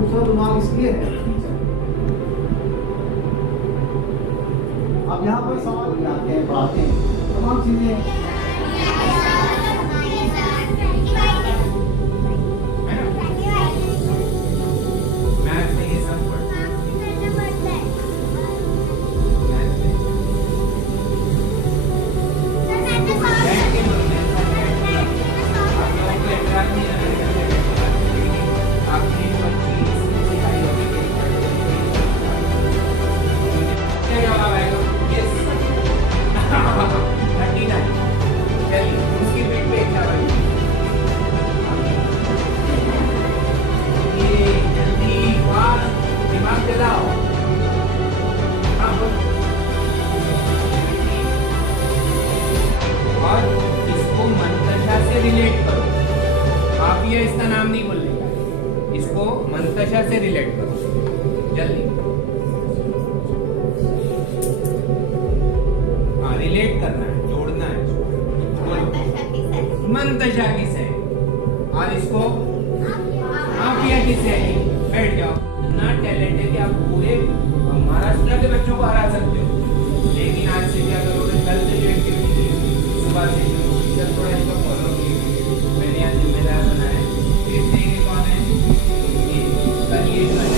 खूबसूरत दिमाग इसलिए है। अब यहाँ पर सवाल आते हैं, पढ़ाते हैं तमाम चीजें। रिलेट करो। आप ये इसका नाम नहीं बोलने का, इसको मंतशा से रिलेट करो जल्दी। हाँ, रिलेट करना है, जोड़ना है। मंतशा किसे और इसको आफिया किसे। बैठ जाओ। इतना टैलेंट है कि आप पूरे महाराष्ट्र के बच्चों को हरा सकते हो। लेकिन आज से क्या करोगे, कल से जो एक्टिविटी सुबह से टीचर थोड़ा इसको फॉलो कीजिए। मैंने यहाँ जिम्मेदार बनाया। फिर देंगे कौन है, ये कल ये जो है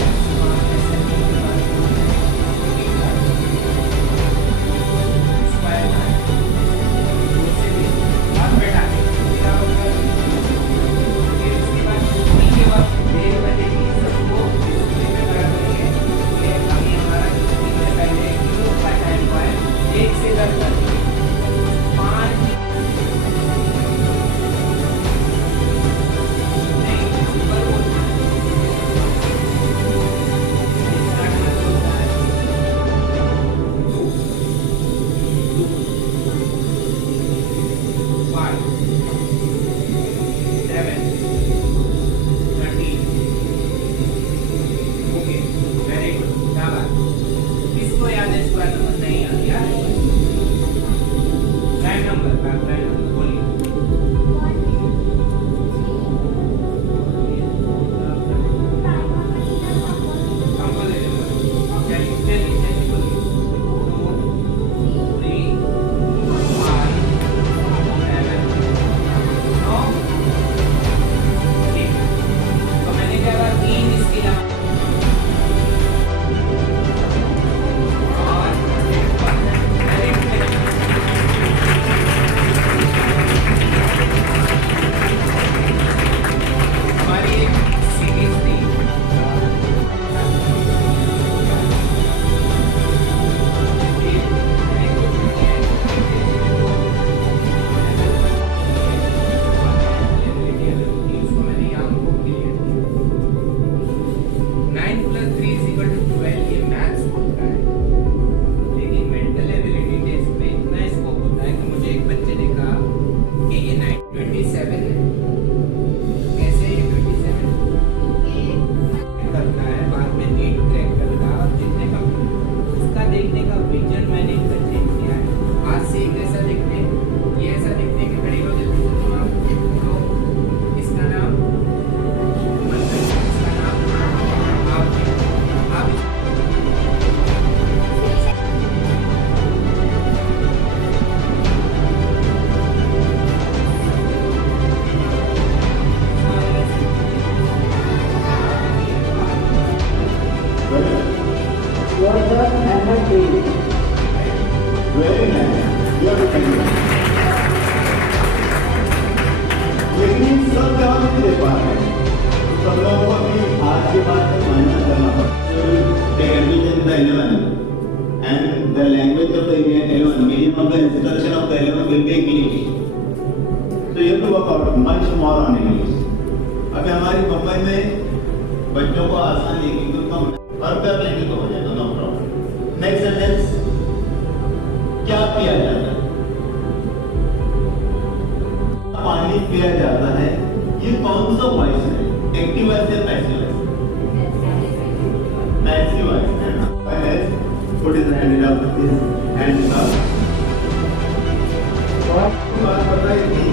लेकिन सब जवाब नहीं दे पा रहे हैं। सब लोगों को भी आज के बाद तक मेहनत करना पड़ता है। And the language of the Indian medium of the instruction of the 11 will be English. So you have to work out much more on English. अभी हमारी मुंबई में बच्चों को आसान लिखी तो कम परफेक्ट लिखी तो हो जाएगा, नो प्रॉब्लम। नेक्स्ट सेंटेंस क्या किया जाता है? पानी पिया जाता है, ये कौन सा वॉइस है? एक्टिव वॉइस या पैसिव वॉइस? पैसिव वॉइस है ना। Put his hand up, his hands up. और बात बताइए कि